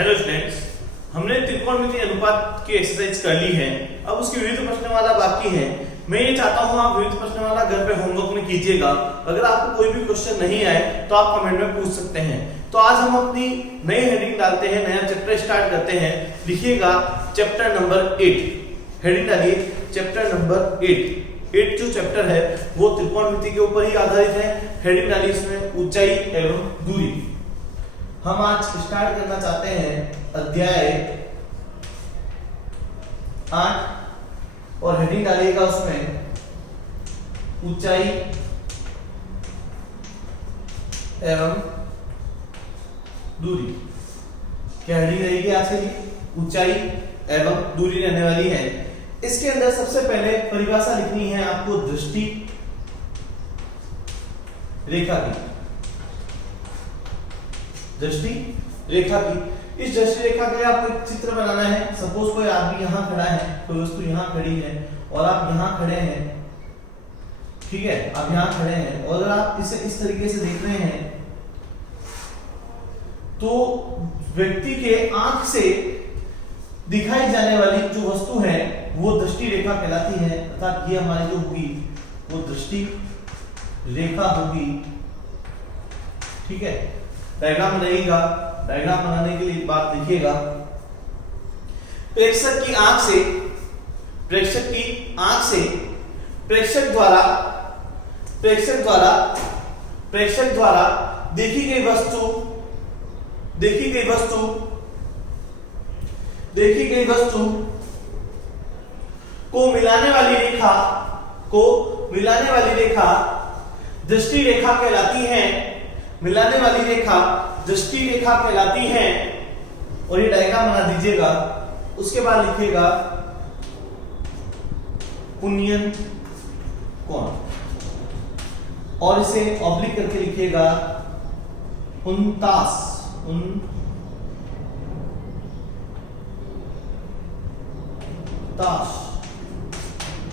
Hello students, हमने त्रिकोणमिति अनुपात की एक्सरसाइज कर ली है। अब उसकी विविध प्रश्न वाला बाकी है। मैं ये चाहता हूँ आप विविध प्रश्न वाला घर पे होमवर्क में कीजिएगा। अगर आपको कोई भी क्वेश्चन नहीं आए तो आप कमेंट में पूछ सकते हैं। तो आज हम अपनी नई हेडिंग डालते हैं, नया चैप्टर स्टार्ट करते हैं। लिखिएगा चैप्टर नंबर 8। हेडिंग डालिए चैप्टर नंबर 8 जो चैप्टर है वो त्रिकोणमिति के ऊपर ही आधारित है। हेडिंग डालिए इसमें ऊंचाई एवं दूरी। हम आज स्टार्ट करना चाहते हैं अध्याय 8 और हेडिंग डालिएगा उसमें ऊंचाई एवं दूरी। क्या हेडिंग रहेगी आज के लिए? ऊंचाई एवं दूरी रहने वाली है। इसके अंदर सबसे पहले परिभाषा लिखनी है आपको दृष्टि रेखा की। दृष्टि रेखा की, इस दृष्टि रेखा के लिए आपको एक चित्र बनाना है। सपोज कोई आदमी यहां खड़ा है, कोई वस्तु यहां खड़ी है और आप यहां खड़े हैं, ठीक है, आप यहां खड़े हैं और आप इसे इस तरीके से देख रहे हैं तो व्यक्ति के आंख से दिखाई जाने वाली जो वस्तु है वो दृष्टि रेखा कहलाती है। अर्थात ये हमारी जो होगी वो दृष्टि रेखा होगी, ठीक है। डायग्राम बनाइएगा। डायग्राम बनाने के लिए एक बात लिखिएगा। प्रेक्षक की आंख से प्रेक्षक द्वारा देखी गई वस्तु को मिलाने वाली रेखा दृष्टि रेखा कहलाती है। मिलाने वाली रेखा दृष्टि रेखा कहलाती है। और ये डायग्राम बना दीजिएगा। उसके बाद लिखिएगा उन्नयन कोण और इसे ऑब्लिक करके लिखिएगा उनतास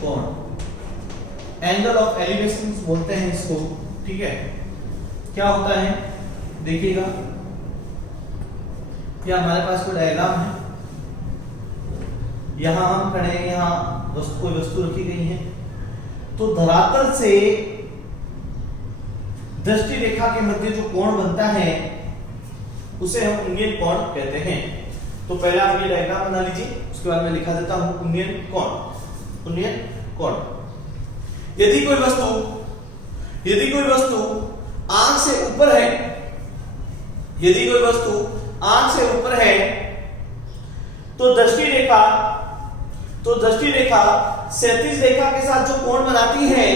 कोण। एंगल ऑफ एलिवेशन बोलते हैं इसको, ठीक है। क्या होता है देखिएगा, क्या हमारे पास कोई डायग्राम है। यहां हम खड़े हैं, यहां कोई वस्तु रखी गई है तो धरातल से दृष्टि रेखा के मध्य जो कोण बनता है उसे हम उन्नयन कोण कहते हैं। तो पहले आप ये डायग्राम बना लीजिए, उसके बाद मैं लिखा देता हूं उन्नयन कोण। यदि कोई वस्तु आंख से ऊपर है तो दृष्टि रेखा क्षैतिज रेखा के साथ जो कोण बनाती है,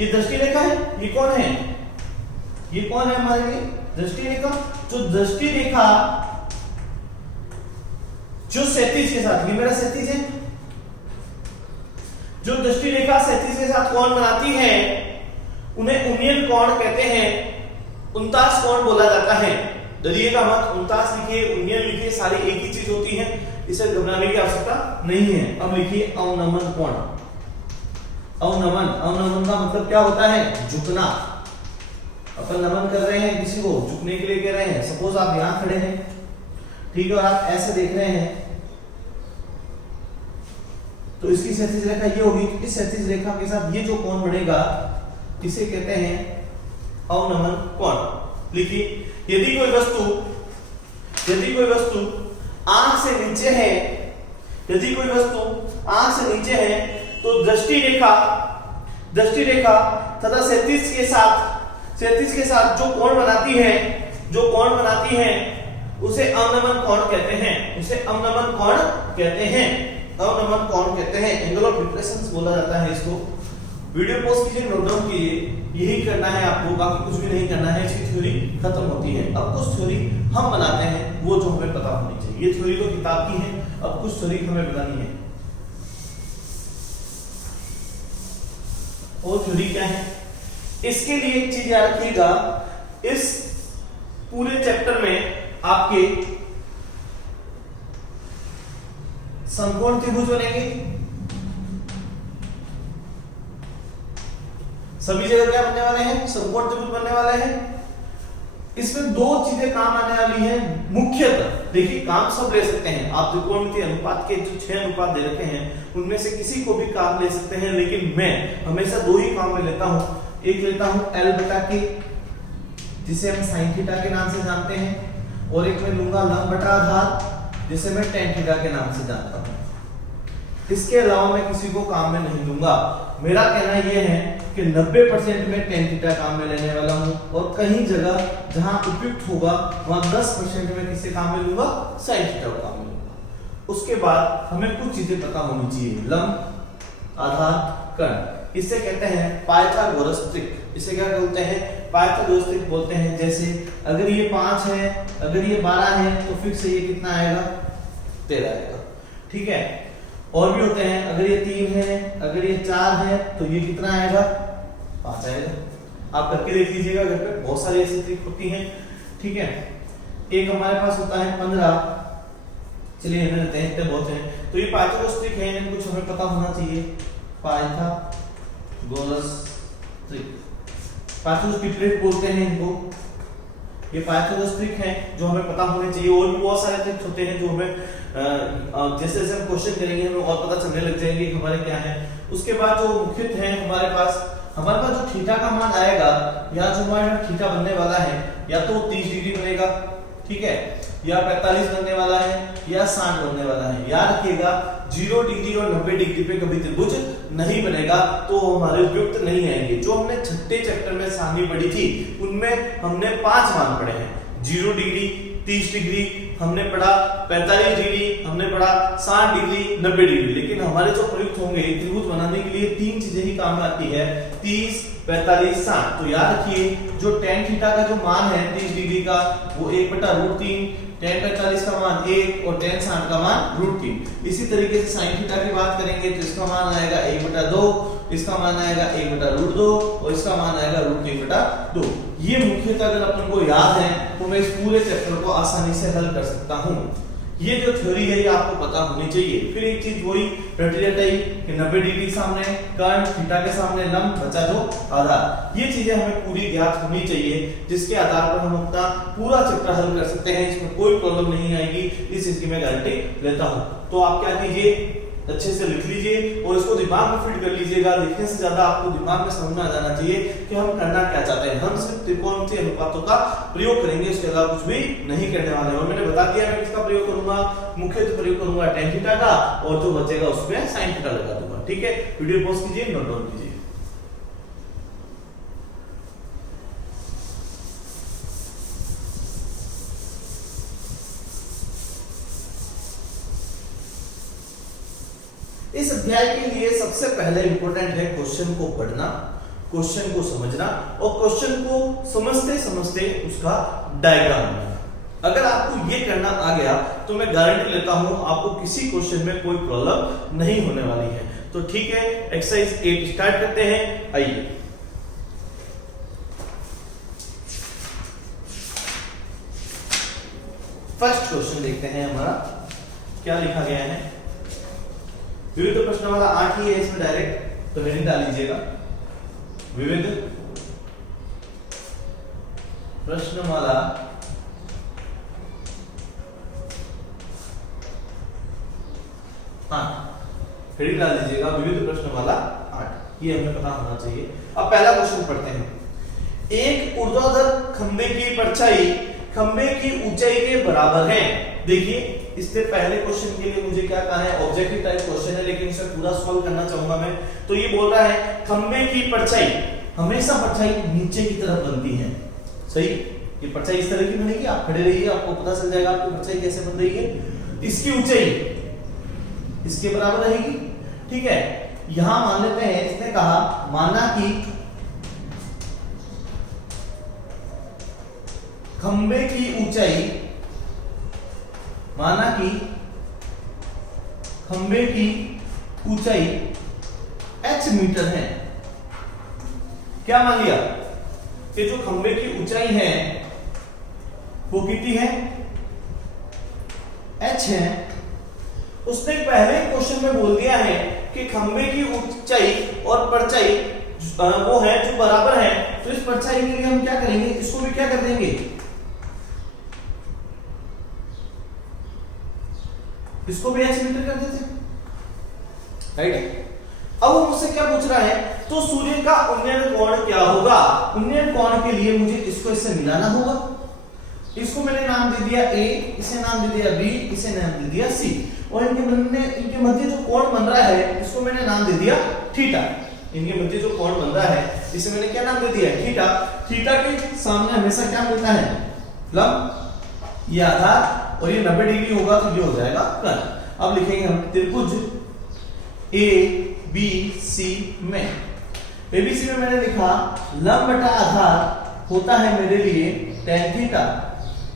ये दृष्टि रेखा है। ये कौन है? ये कौन है हमारे लिए? दृष्टि रेखा। जो दृष्टि रेखा जो क्षैतिज के साथ, ये मेरा क्षैतिज है, जो दृष्टि रेखा क्षैतिज के साथ कोण बनाती है उन्हें उन्नयन कोण कहते हैं। उनतास कोण बोला जाता है। डरिएगा मत, उनतास लिखिए, उन्नयन लिखिए, सारी एक ही चीज होती है, इसे घबराने की आवश्यकता नहीं है। अब लिखिए अवनमन कोण। अवनमन का मतलब क्या होता है? झुकना। अपन नमन कर रहे हैं किसी को, झुकने के लिए कह रहे हैं। सपोज आप यहां खड़े हैं, ठीक है, और आप ऐसे देख रहे हैं तो इसकी क्षैतिज रेखा ये होगी। इस क्षैतिज रेखा के साथ ये जो कोण बनेगा इसे कहते हैं अवनमन कोण। लिखिए यदि कोई वस्तु आंख से नीचे है तो दृष्टि रेखा तथा क्षैतिज के साथ जो कोण बनाती है उसे अवनमन कोण कहते हैं। एंगल ऑफ डिप्रेशन बोला जाता है इसको। वीडियो पॉज कीजिए, नोट डाउन कीजिए। यही करना है आपको, बाकी कुछ भी नहीं करना है। इसकी थ्योरी खत्म होती है। अब कुछ थ्योरी हम बनाते हैं वो जो हमें पता होनी चाहिए। ये थ्योरी तो किताब की है, अब कुछ थ्योरी हमें बनानी है। वो थ्योरी क्या है? इसके लिए एक चीज याद रखिएगा, इस पूरे चैप्टर में आपके समकोण त्रिभुज बनेंगे। सभी जगह क्या बनने वाले हैं? समकोण त्रिभुज बनने वाले हैं। इसमें दो चीजें काम आने वाली हैं मुख्यतः। देखिए काम सब ले सकते हैं आप, त्रिकोणमितीय अनुपात के जो 6 अनुपात दे रखे हैं उनमें से किसी को भी काम ले सकते हैं, लेकिन मैं हमेशा 2 ही काम में लेता हूं। एक लेता हूं L बटा K जिसे हम sin थीटा के नाम से जानते हैं, और एक मैं लूंगा लंब बटा आधार जिसे मैं tan थीटा के नाम से जानता हूं। इसके अलावा मैं किसी को काम में नहीं लूंगा। मेरा कहना यह है कि 90% में tan थीटा काम में लेने वाला हूं, और कहीं जगह जहां उपयुक्त होगा वहां 10% में किसे काम में लूंगा, sin थीटा को काम में लूंगा। उसके बाद हमें कुछ चीजें पता होनी चाहिए। लंब आधार कर्ण, इसे कहते हैं पाइथागोरस त्रिक। इसे क्या बोलते हैं, पाइथागोरस त्रिक बोलते हैं। जैसे अगर ये 5 है, अगर ये 12 है तो फिर से ये कितना आएगा, 13 आएगा। ठीक है, और भी होते हैं, अगर ये 3 है, अगर ये 4 है तो ये कितना आएगा, 5 आएगा। आप करके देख लीजिएगा घर पे, बहुत सारी ऐसी ट्रिक होती हैं। ठीक है, एक हमारे पास होता है 15, चलिए हमें लेते हैं, इतने बहुत हैं। तो ये पाइथागोरस त्रिक है, कुछ हमें पता होना चाहिए। पाइथागोरस त्रिक, पाइथागोरस ट्रिपलेट बोलते हैं इनको। ये पाइथागोरस त्रिक है जो हमें पता होने चाहिए। और भी बहुत सारे ट्रिक्स होते हैं जो हमें जैसे जैसे हम क्वेश्चन करेंगे हमें और पता चलने लग जाएंगे हमारे क्या है। उसके बाद जो मुख्यतः है हमारे पास जो थीटा का मान आएगा, या जो हमारा थीटा बनने वाला है, या तो 30 डिग्री बनेगा, ठीक है, या 45 बनने वाला है, या 60 बनने वाला है। याद रखिएगा 0 डिग्री और 90 डिग्री पे कभी त्रिभुज नहीं बनेगा, तो हमारे उपयुक्त नहीं आएंगे। जो हमने छठे चैप्टर में सारणी पढ़ी थी उनमें हमने 5 मान पढ़े हैं। 0 डिग्री, 30 डिग्री हमने पढ़ा, 45 डिग्री हमने पढ़ा, 60 डिग्री, 90 डिग्री। लेकिन हमारे जो प्रयुक्त होंगे त्रिभुज बनाने के लिए 3 चीजें ही काम में आती है, 30, 45, 60। तो याद रखिए जो tan थीटा का जो मान है 30 डिग्री का वो 1/√3, tan 45 का मान 1 और tan 60 का मान √3। इसी तरीके से sin थीटा की बात करेंगे तो इसका मान आएगा 1/2, इसका मान आएगा 1/√2 और इसका मान आएगा √3/2। ये मुख्यतः अगर अपन को याद है तो मैं इस पूरे चैप्टर को आसानी से हल कर सकता हूं। ये जो थ्योरी है ये आपको पता होनी चाहिए। फिर एक चीज वही रट आई कि 90 डिग्री सामने कर्ण, थीटा के सामने लंब, बचा जो आधार। ये चीजें हमें पूरी ज्ञात होनी चाहिए, जिसके आधार पर हम अपना पूरा चैप्टर हल कर सकते हैं। इसमें कोई प्रॉब्लम नहीं आएगी, इस चीज की मैं गारंटी लेता हूं। तो आप क्या कीजिए, अच्छे से लिख लीजिए और इसको दिमाग में फिट कर लीजिएगा। लिखने से ज्यादा आपको दिमाग में समझ में आ जाना चाहिए कि हम करना क्या चाहते हैं। हम सिर्फ त्रिकोणमितीय अनुपातों का प्रयोग करेंगे, उसके अलावा कुछ भी नहीं करने वाले हैं। और मैंने बता दिया मैं किसका प्रयोग करूंगा, मुख्यतः प्रयोग करूंगा tan थीटा का, और जो बचेगा उसमें sin थीटा लगा दूंगा। ठीक है, वीडियो पॉज कीजिए, नोट डाउन कीजिए। इस अध्याय के लिए सबसे पहले इंपॉर्टेंट है क्वेश्चन को पढ़ना, क्वेश्चन को समझना, और क्वेश्चन को समझते समझते उसका डायग्राम बनाना। अगर आपको ये करना आ गया तो मैं गारंटी लेता हूं आपको किसी क्वेश्चन में कोई प्रॉब्लम नहीं होने वाली है। तो ठीक है, एक्सरसाइज 8 स्टार्ट करते हैं। आइए फर्स्ट क्वेश्चन देखते हैं, हमारा क्या लिखा गया है। विविध प्रश्न वाला 8 ही है इसमें डायरेक्ट, तो हेडिंग डाल लीजिएगा विविध प्रश्न वाला 8, हेडिंग डाल लीजिएगा विविध प्रश्न वाला 8। ये हमें पता होना चाहिए। अब पहला क्वेश्चन पढ़ते हैं। एक ऊर्ध्वाधर खंबे की परछाई खंबे की ऊंचाई के बराबर है। देखिए इससे पहले क्वेश्चन के लिए मुझे क्या कहा है, ऑब्जेक्टिव टाइप क्वेश्चन है, लेकिन इसे पूरा सॉल्व करना चाहूंगा मैं। तो ये बोल रहा है खंबे की परछाई, हमेशा परछाई नीचे की तरफ बनती है, सही। ये परछाई इस तरह की बनेगी, आप खड़े रहिए आपको पता चल जाएगा आपकी परछाई कैसे बन रही है। इसकी ऊंचाई इसके बराबर रहेगी, ठीक है। यहां मान लेते हैं, इसने कहा माना कि खंबे की ऊंचाई, माना कि खंबे की ऊंचाई h मीटर है। क्या मान लिया कि जो खंबे की ऊंचाई है वो कितनी है, h है। उसने पहले क्वेश्चन में बोल दिया है कि खंबे की ऊंचाई और परछाई वो है जो बराबर है। तो इस परछाई के लिए हम क्या करेंगे, इसको भी क्या कर देंगे, इसको भी h मीटर कर देते, राइट। अब वो मुझसे क्या पूछ रहा है, तो सूर्य का उन्नयन कोण क्या होगा। उन्नयन कोण के लिए मुझे इसको इससे मिलाना होगा। इसको मैंने नाम दे दिया A, इसे नाम दे दिया B, इसे नाम दे दिया C, और इनके मध्य जो कोण बन रहा है इसको मैंने नाम दे दिया थीटा। इनके मध्य जो कोण बन रहा है इसे मैंने क्या नाम दे दिया, थीटा। थीटा के सामने हमेशा क्या मिलता है, लंब, ये आधार, और ये 90 डिग्री होगा तो ये हो जाएगा कर्ण। अब लिखेंगे हम त्रिभुज ABC में, ABC में मैंने लिखा लंब बटा आधार होता है मेरे लिए tan थीटा।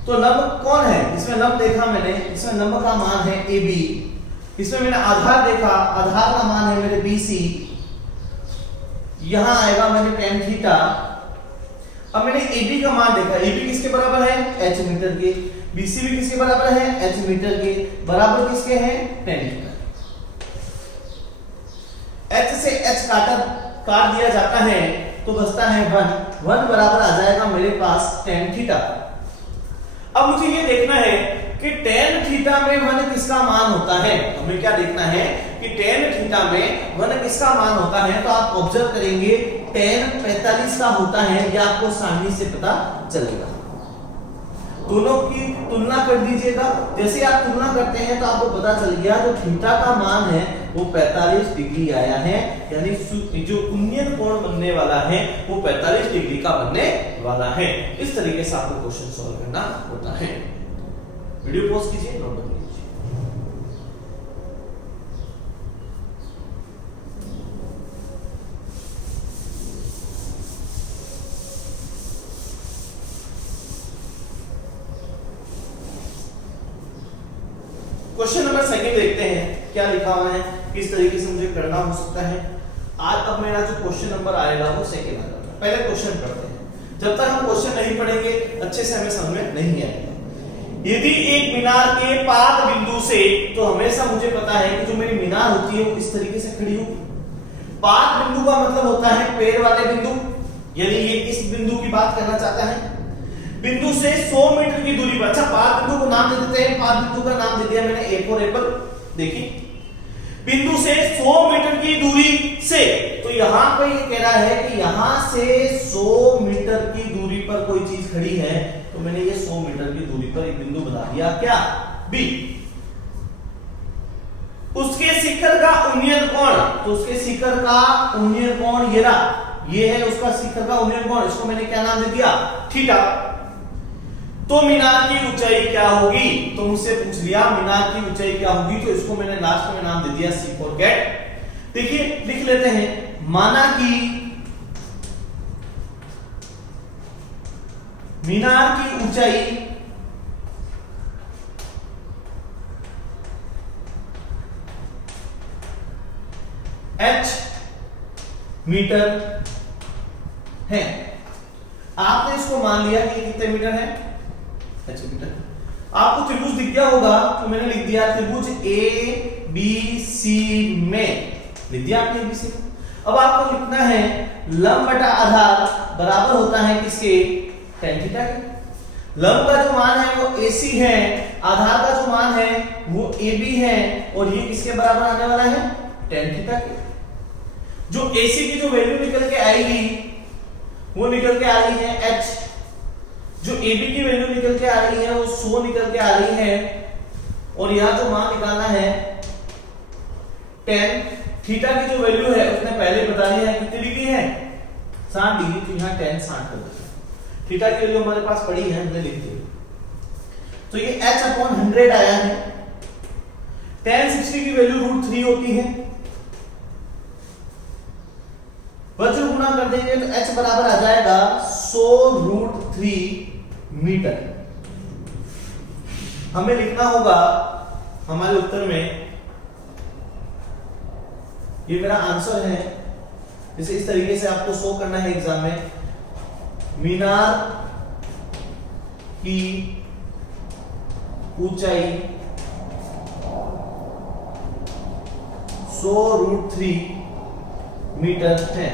तो लंब कौन है, इसमें लंब देखा मैंने, इसमें लंब का मान है AB, इसमें मैंने आधार देखा, आधार का मान है मेरे BC, यहां आएगा मैंने tan थीटा। अब मैंने AB का मान देखा, AB किसके बराबर है, h मीटर के, BC भी किसके बराबर है, h मीटर के, बराबर किसके हैं, tan थीटा। h से h काट दिया जाता है तो बचता है 1 बराबर आ जाएगा मेरे पास tan थीटा। अब मुझे ये देखना है कि tan थीटा में 1 किसका मान होता है। हमें क्या देखना है कि tan थीटा में 1 किसका मान होता है। तो आप ऑब्जर्व करेंगे tan 45 का होता है, यह आपको आसानी से पता चलेगा। दोनों की तुलना कर दीजिएगा, जैसे आप तुलना करते हैं तो आपको पता चल गया जो थीटा का मान है वो 45 डिग्री आया है, यानी जो उन्नयन कोण बनने वाला है वो 45 डिग्री का बनने वाला है। इस तरीके से आपको क्वेश्चन सॉल्व करना होता है। वीडियो पॉज कीजिए, नोट कर लीजिए। क्वेश्चन नंबर सेकंड देखते हैं क्या लिखा हुआ है, किस तरीके से मुझे करना हो सकता है। आज अब मेरा जो क्वेश्चन नंबर आएगा वो सेकंड आ जाएगा। पहले क्वेश्चन पढ़ते हैं, जब तक हम क्वेश्चन नहीं पढ़ेंगे अच्छे से हमें समझ में नहीं आएगा। यदि एक मीनार के पाद बिंदु से, तो हमेशा मुझे पता है कि जो मेरी मीनार होती है वो इस तरीके से खड़ी होगी। पाद बिंदु का मतलब होता है पैर वाले बिंदु, यानी ये इस बिंदु की बात करना चाहता है। बिंदु से 100 मीटर की दूरी पर, अच्छा पाद बिंदु को नाम दे देते हैं, पाद बिंदु का नाम दे दिया मैंने A फॉर एप्पल। देखिए बिंदु से 100 मीटर की दूरी से, तो यहां पर ये कह रहा है कि यहां से 100 मीटर की दूरी पर कोई चीज खड़ी है, तो मैंने ये 100 मीटर की दूरी पर एक बिंदु बना दिया, क्या, B। उसके शिखर का उन्नयन कोण, तो उसके शिखर का उन्नयन कोण ये रहा, ये है उसका शिखर का उन्नयन कोण, इसको मैंने क्या नाम दे दिया, थीटा। तो मीनार की ऊंचाई क्या होगी, तो मुझसे पूछ लिया मीनार की ऊंचाई क्या होगी, तो इसको मैंने लास्ट में नाम दे दिया C फॉर कैट। देखिए लिख लेते हैं, माना कि मीनार की ऊंचाई h मीटर है। आपने इसको मान लिया कि कितने मीटर है, h मीटर। आपको त्रिभुज दिख गया होगा, तो मैंने लिख दिया त्रिभुज ABC में, लिख दिया आपने ABC में। अब आपको लिखना है लंब बटा आधार बराबर होता है किसके, tan थीटा के। लंब का जो मान है वो AC है, आधार का जो मान है वो AB है, और ये किसके बराबर आने वाला है, tan थीटा के। जो AC की जो वैल्यू निकल के आएगी वो निकल के आ रही है h, जो AB की वैल्यू निकल के आ रही है वो 100 निकल के आ रही है, और यहां जो मान निकालना है tan थीटा की जो वैल्यू है उसने पहले बता दिया है कितनी डिग्री है, 60 डिग्री, तो यहां tan 60 कर देते हैं। थीटा की वैल्यू हमारे पास पड़ी है, हमने लिख दी, तो ये h/100 आया है। tan 60 की वैल्यू √3 होती है, वज्र गुणा कर देंगे तो h बराबर आ जाएगा 100√3 मीटर। हमें लिखना होगा हमारे उत्तर में, ये मेरा आंसर है, जैसे इस तरीके से आपको शो करना है एग्जाम में, मीनार की ऊंचाई 100√3 मीटर है।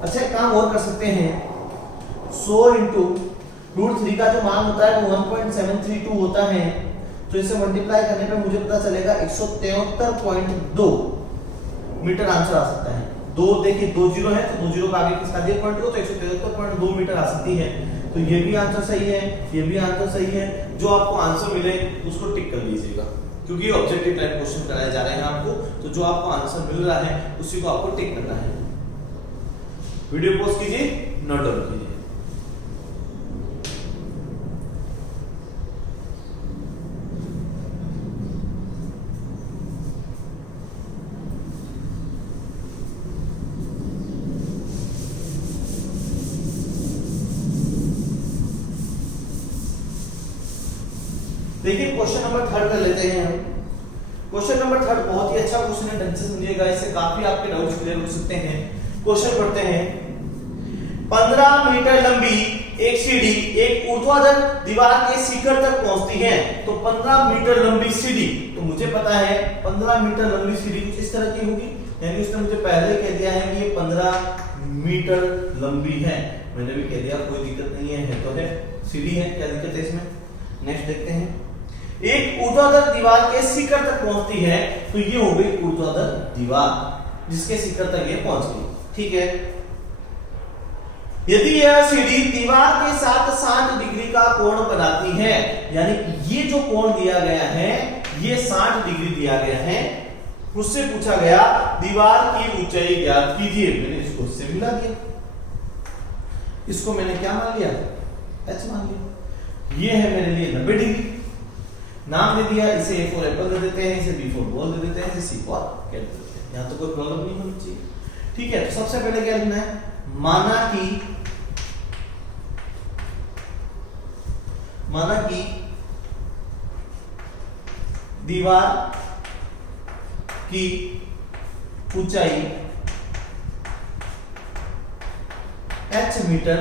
अच्छा एक काम और कर सकते हैं, 100 × √3 का जो मान होता है वो 1.732 होता है, तो इसे मल्टीप्लाई करने पे मुझे पता चलेगा 173.2 मीटर आंसर आ सकता है। दो देखिए 2 जीरो है तो 2 जीरो का आगे किसका दिया पॉइंट हो, तो 173.2 मीटर आ सकती है। तो ये भी आंसर सही है, ये भी आंसर सही है। जो आपको आंसर मिले उसको टिक कर लीजिएगा, क्योंकि ऑब्जेक्टिव टाइप क्वेश्चन कराए जा रहे हैं आपको, तो जो आपको आंसर मिल रहा है उसी को आपको टिक करना है। वीडियो पॉज कीजिए, नोट डाउन कीजिए। देखिए क्वेश्चन नंबर 3 कर लेते हैं हम। क्वेश्चन नंबर 3 बहुत ही अच्छा क्वेश्चन है, ढंग से समझिएगा, इससे काफी आपके डाउट्स क्लियर हो सकते हैं। क्वेश्चन पढ़ते हैं। 15 मीटर लंबी एक सीढ़ी एक ऊर्ध्वाधर दीवार के शिखर तक पहुंचती है। तो 15 मीटर लंबी सीढ़ी, तो मुझे पता है 15 मीटर लंबी सीढ़ी कुछ इस तरह की होगी, यानी उसने मुझे पहले ही कह दिया है कि ये 15 मीटर लंबी है। मैंने भी कह दिया, कोई दिक्कत नहीं है, तो है सीढ़ी है, क्या दिक्कत है इसमें। नेक्स्ट देखते हैं। एक ऊर्ध्वाधर दीवार के शिखर तक पहुंचती है, तो ये हो गई ऊर्ध्वाधर दीवार जिसके शिखर तक ये पहुंच गई, ठीक है। यदि यह सीढ़ी दीवार के साथ 60 डिग्री का कोण बनाती है, यानी ये जो कोण दिया गया है ये 60 डिग्री दिया गया है, उससे पूछा गया दीवार की ऊंचाई ज्ञात कीजिए। मैंने इसको इससे मिला दिया, इसको मैंने क्या मान लिया, h मान लिया। ये है मेरे लिए 90 डिग्री, नाम दे दिया, इसे A फॉर एप्पल दे देते हैं, इसे B फॉर बॉल दे देते हैं, इसे C फॉर कैट दे देते हैं। यहां तो कोई प्रॉब्लम नहीं होनी चाहिए, ठीक है। तो सबसे पहले क्या लिखना है, माना कि दीवार की ऊंचाई h मीटर।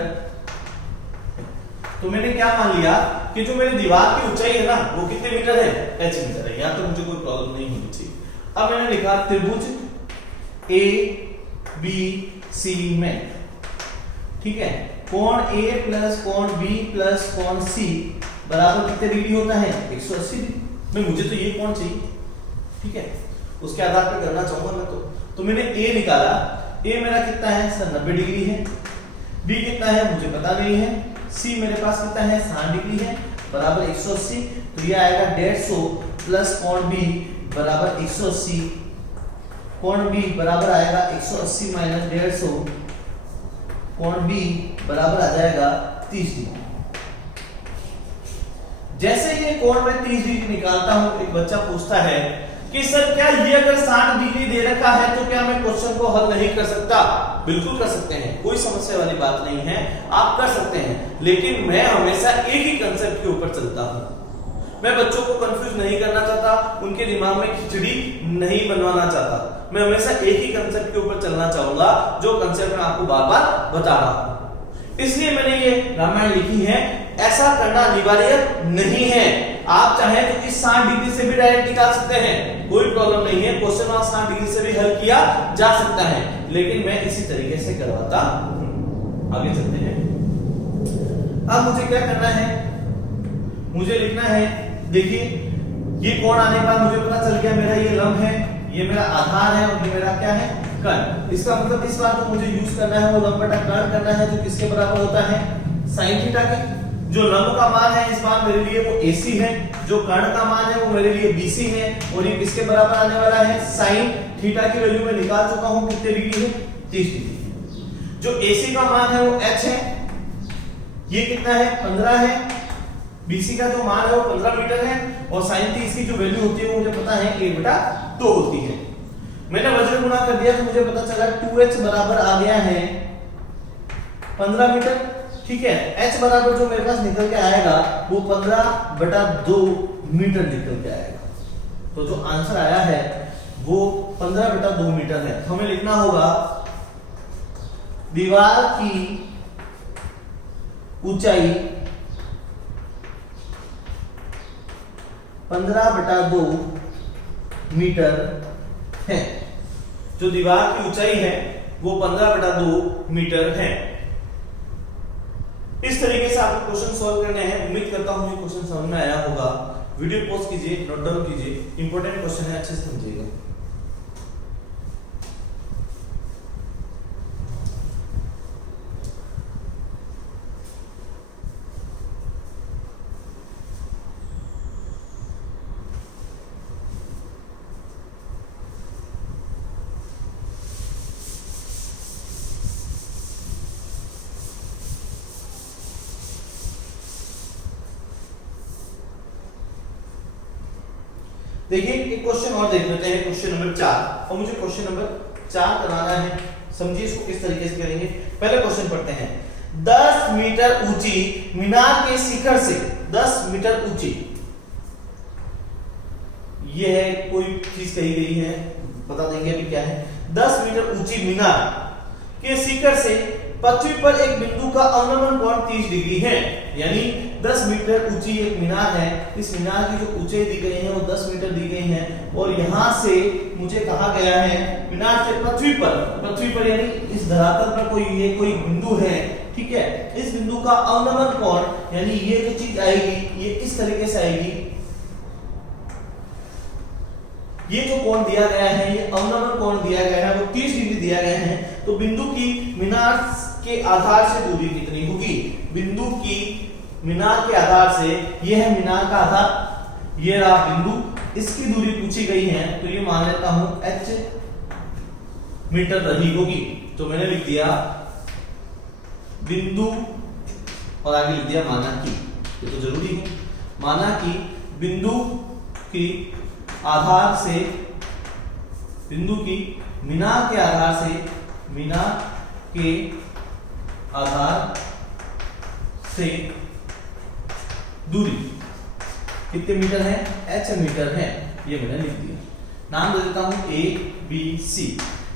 तो मैंने क्या मान लिया कि जो मेरी दीवार की ऊंचाई है ना वो कितने मीटर है, h मीटर है। यहां तो मुझे कोई प्रॉब्लम नहीं होनी चाहिए। अब मैंने लिखा त्रिभुज A B C में, ठीक है, कोण A प्लस कोण B प्लस कोण C बराबर कितने डिग्री होता है, 180 डिग्री। मैं मुझे तो ये कोण चाहिए, ठीक है, उसके आधार पर करना चाहूंगा मैं। तो मैंने A निकाला, A मेरा कितना है सर 90 डिग्री है, B कितना है मुझे पता नहीं है, C मेरे पास कितना है 60 डिग्री है बराबर 180। तो ये आएगा 150 प्लस कोण B बराबर 180, कोण B बराबर आएगा 180 माइनस 150, कोण B बराबर आ जाएगा 30 डिग्री। जैसे ये कोण मैं 30 डिग्री निकालता हूं, एक बच्चा पूछता है कि सर क्या ये अगर 60 डिग्री दे रखा है तो क्या मैं क्वेश्चन को हल नहीं कर सकता? बिल्कुल कर सकते हैं, कोई समस्या वाली बात नहीं है, आप कर सकते हैं। लेकिन मैं हमेशा एक ही कंसेप्ट के ऊपर चलता हूं। मैं बच्चों को कंफ्यूज नहीं करना चाहता, उनके दिमाग में खिचड़ी नहीं बनवाना चाहता। मैं हमेशा एक ही कंसेप्ट के ऊपर चलना चाहूंगा, जो कंसेप्ट मैं आपको बार बार बता रहा हूं। इसलिए मैंने ये रामायण लिखी है। ऐसा करना अनिवार्य नहीं है, आप चाहें तो इस 60 डिग्री से भी डायरेक्ट निकाल सकते हैं, कोई प्रॉब्लम नहीं है। क्वेश्चन 60 डिग्री से भी हल किया जा सकता है, लेकिन मैं इसी तरीके से करवाता हूं। आगे चलते हैं। अब मुझे क्या करना है, मुझे लिखना है, देखिए ये कोण आने के बाद मुझे पता चल गया मेरा ये लंब है, ये मेरा आधार है और ये मेरा क्या है कर्ण। इसका मतलब इस बार जो मुझे यूज करना है वो लंब बटा कर्ण करना है, जो किसके बराबर होता है sin थीटा के। जो लंब का मान है इस बार मेरे लिए वो AC है, जो कर्ण का मान है वो मेरे लिए BC है, और ये किसके बराबर आने वाला है sin थीटा की वैल्यू मैं निकाल चुका हूं, कितने डिग्री है 30 डिग्री। जो AC का मान है वो h है, ये कितना है 15 है, BC का जो मान है वो 15 मीटर है, और sin 30 की जो वैल्यू होती है वो मुझे पता है 1/2 होती है। मैंने वज्र गुणा कर दिया तो मुझे पता चला 2h बराबर आ गया है 15 मीटर, ठीक है। h बराबर जो मेरे पास निकल के आएगा वो 15/2 मीटर निकल के आएगा। तो जो आंसर आया है वो 15/2 मीटर है। तो हमें लिखना होगा दीवार की ऊंचाई 15/2 मीटर है। जो दीवार की ऊंचाई है वो 15/2 मीटर है। इस तरीके से आपको क्वेश्चन सॉल्व करने हैं। उम्मीद करता हूं ये क्वेश्चन समझ में आया होगा। वीडियो पॉज कीजिए, नोट डाउन कीजिए, इंपॉर्टेंट क्वेश्चन है, अच्छे से समझिएगा। देखिए एक क्वेश्चन और देख लेते हैं, क्वेश्चन नंबर 4, और मुझे क्वेश्चन नंबर 4 कराना है। समझिए इसको किस तरीके से करेंगे। पहले क्वेश्चन पढ़ते हैं। 10 मीटर ऊंची मीनार के शिखर से, 10 मीटर ऊंची, ये है कोई चीज कही गई है, बता देंगे अभी क्या है। 10 मीटर ऊंची मीनार के शिखर से पृथ्वी पर एक बिंदु का अवनमन कोण 30 डिग्री है। यानी 10 मीटर ऊंची एक मीनार है, इस मीनार की जो ऊंचाई दी गई है वो 10 मीटर दी गई है, और यहां से मुझे कहा गया है मीनार से पृथ्वी पर यानी इस धरातल पर कोई बिंदु है, ठीक है। इस बिंदु का अवनमन कोण यानी ये जो चीज आएगी ये इस तरीके से आएगी, ये जो कोण दिया गया है, ये अवनमन कोण दिया गया है वो 30 डिग्री दिया गया है। तो बिंदु की मीनार के आधार से दूरी कितनी होगी? बिंदु की मीनार के आधार से, ये है मीनार का आधार, ये रहा बिंदु, इसकी दूरी पूछी गई है, तो ये मान लेता हूं h मीटर रही होगी। तो मैंने लिख दिया बिंदु और आगे लिख दिया माना कि, ये तो जरूरी है, माना कि बिंदु की आधार से, बिंदु की मीनार के आधार से, मीनार के आधार से दूरी कितने मीटर है? h मीटर है, ये मैंने लिख दिया। नाम दे देता हूं A B C।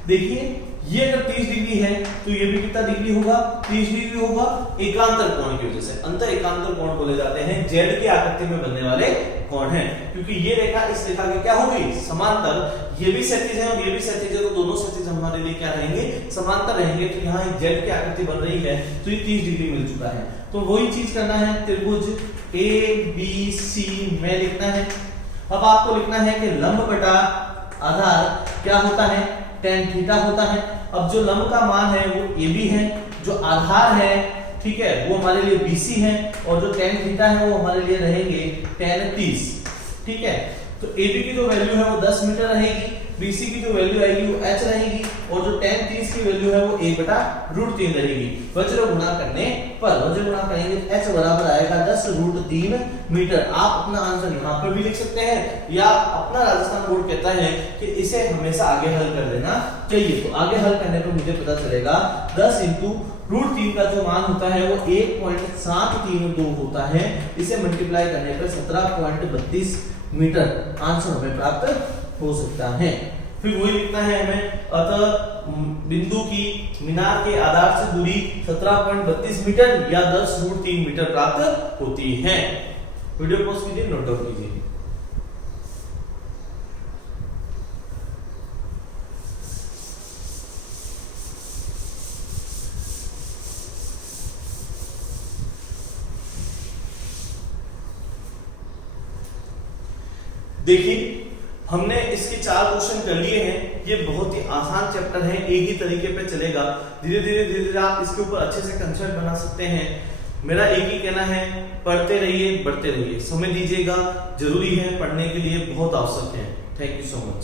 देखिए ये अगर 30 डिग्री है तो ये भी कितना डिग्री होगा? 30 डिग्री होगा, एकांतर कोण की वजह से। अंतर एकांतर कोण बोले जाते हैं, जेड की आकृति में बनने वाले कोण हैं, क्योंकि ये रेखा इस रेखा के क्या होगी? समांतर। ये भी क्षैतिज है और ये भी क्षैतिज है, तो दोनों क्षैतिज हमारे लिए क्या रहेंगे? समांतर रहेंगे। तो यहाँ जेड की आकृति बन रही है, तो ये 30 डिग्री मिल चुका है। तो वही चीज करना है, त्रिभुज ABC में लिखना है। अब आपको लिखना है कि लंब बटा आधार क्या होता है? tan थीटा होता है। अब जो लंब का मान है वो AB है, जो आधार है, ठीक है, वो हमारे लिए BC है, और जो tan थीटा है वो हमारे लिए रहेंगे tan 30, ठीक है। तो AB की जो वैल्यू है वो 10 मीटर रहेगी, BC की जो वैल्यू आएगी वो h रहेगी, और जो tan 30 की वैल्यू है वो 1/√3 रहेगी। वज्र गुणा करने पर, वज्र गुणा करेंगे h बराबर आएगा 10√3 मीटर। आप अपना आंसर यहाँ पर भी लिख सकते हैं, या अपना राजस्थान बोर्ड कहता है कि इसे हमेशा आगे हल कर देना चाहिए। तो आगे हल करने पर मुझे पता चलेगा 10 × √3 का जो मान होता है वो 1.732 होता है। इसे मल्टीप्लाई करने पर 17.32 मीटर आंसर हमें प्राप्त हो सकता है। फिर वही लिखना है हमें, अतः बिंदु की मीनार के आधार से दूरी 17.32 मीटर या 10√3 मीटर प्राप्त होती है। वीडियो पॉज कीजिए, नोट डाउन कीजिए। देखिए हमने इसके 4 क्वेश्चन कर लिए हैं। ये बहुत ही आसान चैप्टर है, एक ही तरीके पे चलेगा। धीरे धीरे आप इसके ऊपर अच्छे से कंसेप्ट बना सकते हैं। मेरा एक ही कहना है, पढ़ते रहिए, बढ़ते रहिए, समय दीजिएगा, जरूरी है, पढ़ने के लिए बहुत आवश्यक है। Thank you so much.